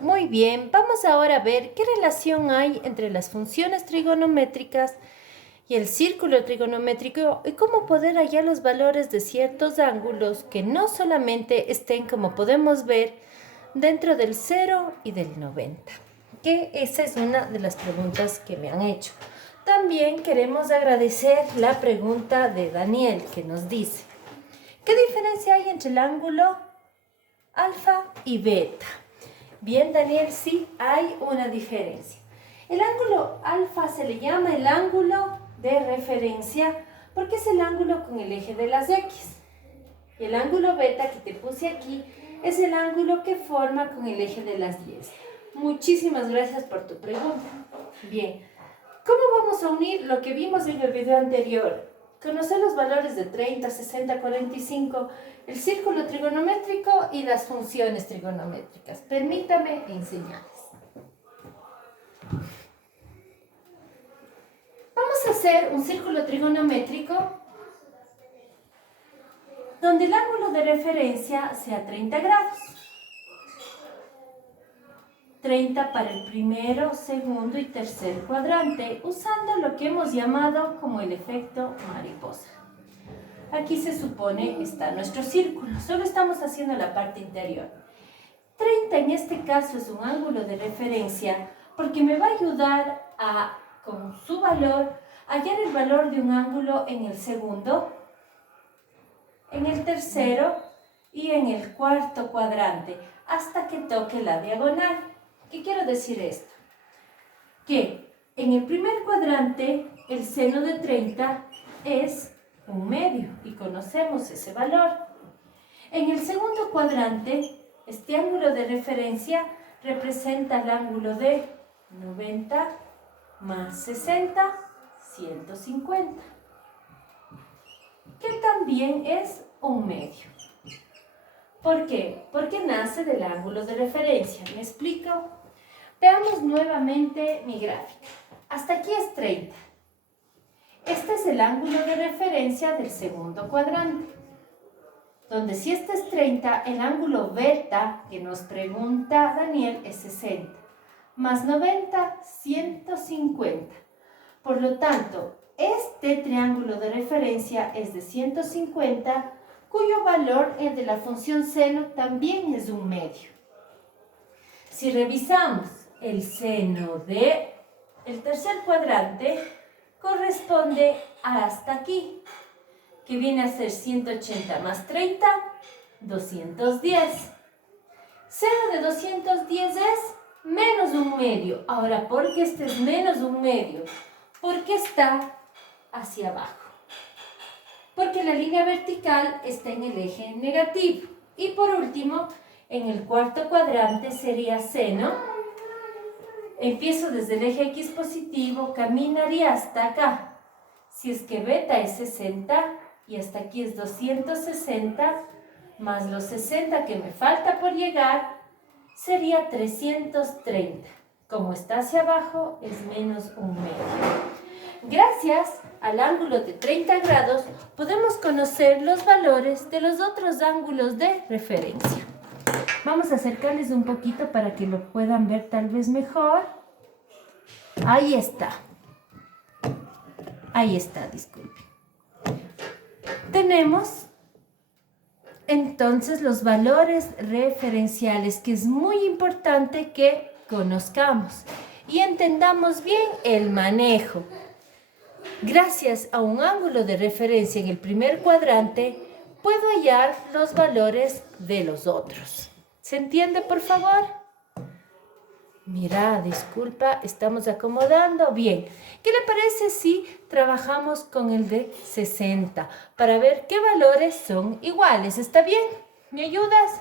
Muy bien, vamos ahora a ver qué relación hay entre las funciones trigonométricas y el círculo trigonométrico y cómo poder hallar los valores de ciertos ángulos que no solamente estén, como podemos ver, dentro del 0 y del 90. Que esa es una de las preguntas que me han hecho. También queremos agradecer la pregunta de Daniel que nos dice: ¿qué diferencia hay entre el ángulo alfa y beta? Bien, Daniel, sí hay una diferencia. El ángulo alfa se le llama el ángulo de referencia porque es el ángulo con el eje de las X. Y el ángulo beta que te puse aquí es el ángulo que forma con el eje de las Y. Muchísimas gracias por tu pregunta. Bien, ¿cómo vamos a unir lo que vimos en el video anterior? Conocer los valores de 30, 60, 45, el círculo trigonométrico y las funciones trigonométricas. Permítame enseñarles. Vamos a hacer un círculo trigonométrico donde el ángulo de referencia sea 30 grados. 30 para el primero, segundo y tercer cuadrante, usando lo que hemos llamado como el efecto mariposa. Aquí se supone está nuestro círculo, solo estamos haciendo la parte interior. 30 en este caso es un ángulo de referencia porque me va a ayudar a, con su valor, hallar el valor de un ángulo en el segundo, en el tercero y en el cuarto cuadrante, hasta que toque la diagonal. ¿Qué quiero decir esto? Que en el primer cuadrante el seno de 30 es 1/2 y conocemos ese valor. En el segundo cuadrante, este ángulo de referencia representa el ángulo de 90 más 60, 150, que también es 1/2. ¿Por qué? Porque nace del ángulo de referencia. ¿Me explico? Veamos nuevamente mi gráfica. Hasta aquí es 30. Este es el ángulo de referencia del segundo cuadrante. Donde si este es 30, el ángulo beta que nos pregunta Daniel es 60. Más 90, 150. Por lo tanto, este triángulo de referencia es de 150, cuyo valor, el de la función seno, también es 1/2. Si revisamos el seno del tercer cuadrante, corresponde a hasta aquí, que viene a ser 180 más 30, 210. Seno de 210 es menos 1/2. Ahora, ¿por qué este es menos 1/2? Porque está hacia abajo. Porque la línea vertical está en el eje negativo. Y por último, en el cuarto cuadrante sería seno. Empiezo desde el eje X positivo, caminaría hasta acá. Si es que beta es 60 y hasta aquí es 260, más los 60 que me falta por llegar, sería 330. Como está hacia abajo, es menos 1/2. Gracias al ángulo de 30 grados, podemos conocer los valores de los otros ángulos de referencia. Vamos a acercarles un poquito para que lo puedan ver tal vez mejor. Ahí está. Ahí está, disculpen. Tenemos entonces los valores referenciales, que es muy importante que conozcamos y entendamos bien el manejo. Gracias a un ángulo de referencia en el primer cuadrante, puedo hallar los valores de los otros. ¿Se entiende, por favor? Mira, disculpa, estamos acomodando. Bien, ¿qué le parece si trabajamos con el de 60 para ver qué valores son iguales? ¿Está bien? ¿Me ayudas?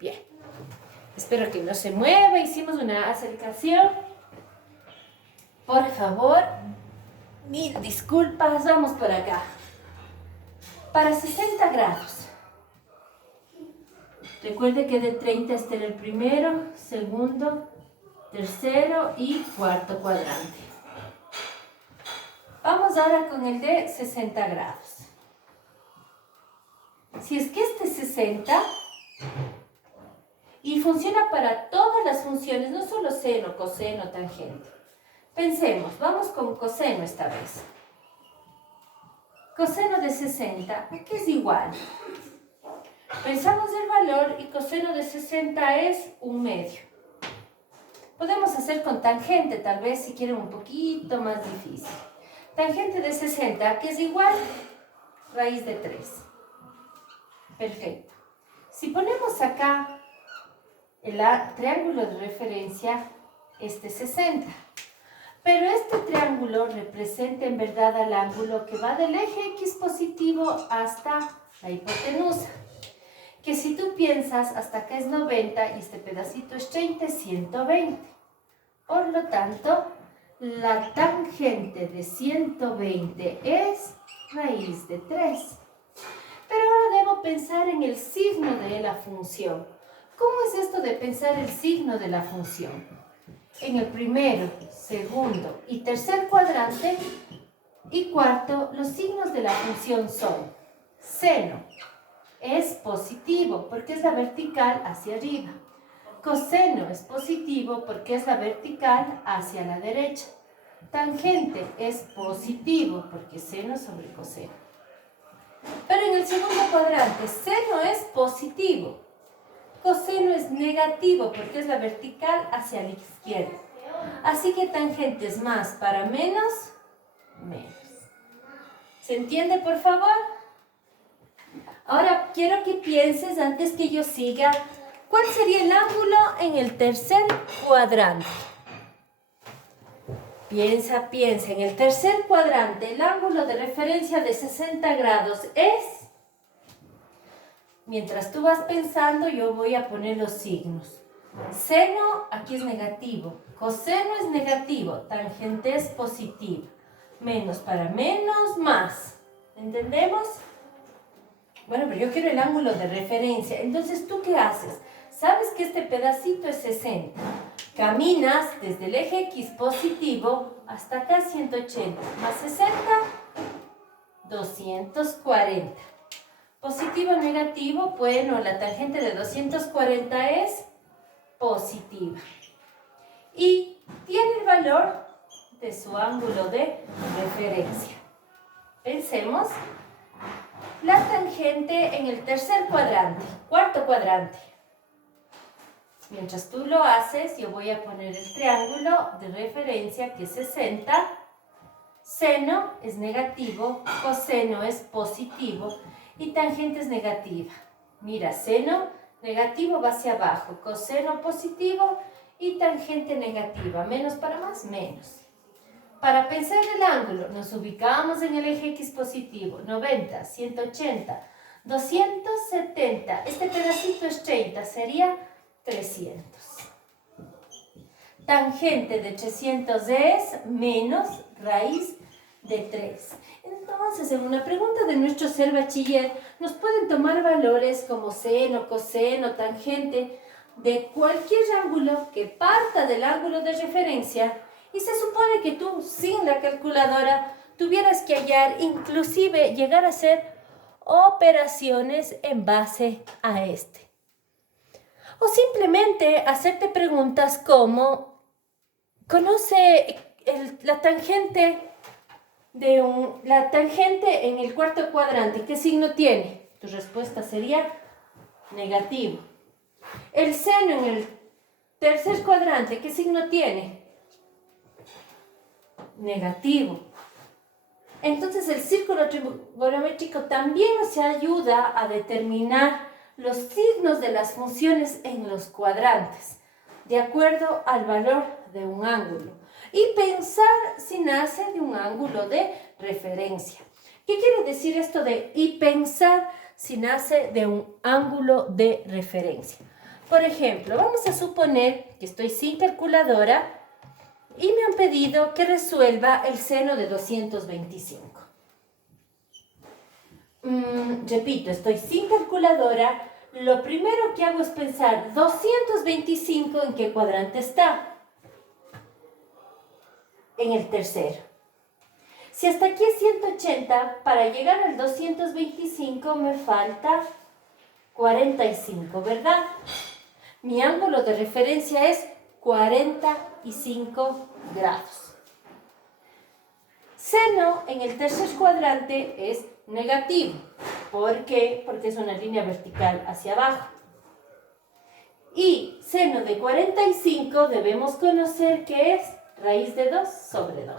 Bien. Espero que no se mueva. Hicimos una acercación. Por favor, mil disculpas. Vamos por acá. Para 60 grados. Recuerde que de 30 está en el primero, segundo, tercero y cuarto cuadrante. Vamos ahora con el de 60 grados. Si es que este es 60, Y funciona para todas las funciones, no solo seno, coseno, tangente. Pensemos, vamos con coseno esta vez. Coseno de 60, ¿a qué es igual? Pensamos el valor y coseno de 60 es 1/2. Podemos hacer con tangente, tal vez si quieren un poquito más difícil. Tangente de 60, ¿a qué es igual? Raíz de 3. Perfecto. Si ponemos acá el triángulo de referencia, este 60. Pero este triángulo representa en verdad al ángulo que va del eje X positivo hasta la hipotenusa. Que si tú piensas, hasta acá es 90 y este pedacito es 30, es 120. Por lo tanto, la tangente de 120 es raíz de 3. Pero ahora debo pensar en el signo de la función. ¿Cómo es esto de pensar el signo de la función? En el primero, segundo y tercer cuadrante y cuarto, los signos de la función son seno, es positivo porque es la vertical hacia arriba. Coseno es positivo porque es la vertical hacia la derecha. Tangente es positivo porque es seno sobre coseno. Pero en el segundo cuadrante, seno es positivo. Coseno es negativo porque es la vertical hacia la izquierda. Así que tangente es más para menos, menos. ¿Se entiende, por favor? Ahora quiero que pienses, antes que yo siga, ¿cuál sería el ángulo en el tercer cuadrante? Piensa, piensa. En el tercer cuadrante, el ángulo de referencia de 60 grados es... Mientras tú vas pensando, yo voy a poner los signos. Seno, aquí es negativo. Coseno es negativo. Tangente es positiva. Menos para menos, más. ¿Entendemos? Bueno, pero yo quiero el ángulo de referencia. Entonces, ¿tú qué haces? Sabes que este pedacito es 60. Caminas desde el eje X positivo hasta acá 180. Más 60, 240. Positivo, negativo, bueno, la tangente de 240 es positiva. Y tiene el valor de su ángulo de referencia. Pensemos. La tangente en el tercer cuadrante, cuarto cuadrante. Mientras tú lo haces, yo voy a poner el triángulo de referencia que es 60. Seno es negativo, coseno es positivo y tangente es negativa. Mira, seno negativo va hacia abajo, coseno positivo y tangente negativa. Menos para más, menos. Para pensar el ángulo, nos ubicamos en el eje X positivo, 90, 180, 270. Este pedacito es 30, sería 300. Tangente de 300 es menos raíz de 3. Entonces, en una pregunta de nuestro ser bachiller, nos pueden tomar valores como seno, coseno, tangente, de cualquier ángulo que parta del ángulo de referencia. Y se supone que tú, sin la calculadora, tuvieras que hallar, inclusive llegar a hacer operaciones en base a este. O simplemente hacerte preguntas como, ¿conoce la tangente en el cuarto cuadrante? ¿Qué signo tiene? Tu respuesta sería negativo. El seno en el tercer cuadrante, ¿qué signo tiene? Negativo. Entonces el círculo trigonométrico también nos ayuda a determinar los signos de las funciones en los cuadrantes, de acuerdo al valor de un ángulo. Y pensar si nace de un ángulo de referencia. ¿Qué quiere decir esto de y pensar si nace de un ángulo de referencia? Por ejemplo, vamos a suponer que estoy sin calculadora y me han pedido que resuelva el seno de 225. Repito, estoy sin calculadora. Lo primero que hago es pensar 225 en qué cuadrante está. En el tercero. Si hasta aquí es 180, para llegar al 225 me falta 45, ¿verdad? Mi ángulo de referencia es 45 grados. Seno en el tercer cuadrante es negativo. ¿Por qué? Porque es una línea vertical hacia abajo. Y seno de 45 debemos conocer que es raíz de 2 sobre 2.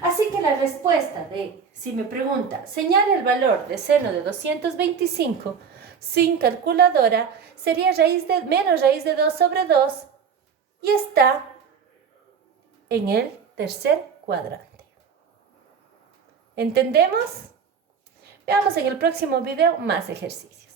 Así que la respuesta de, si me pregunta, señala el valor de seno de 225 sin calculadora, sería menos raíz de 2 sobre 2 y está en el tercer cuadrante. ¿Entendemos? Veamos en el próximo video más ejercicios.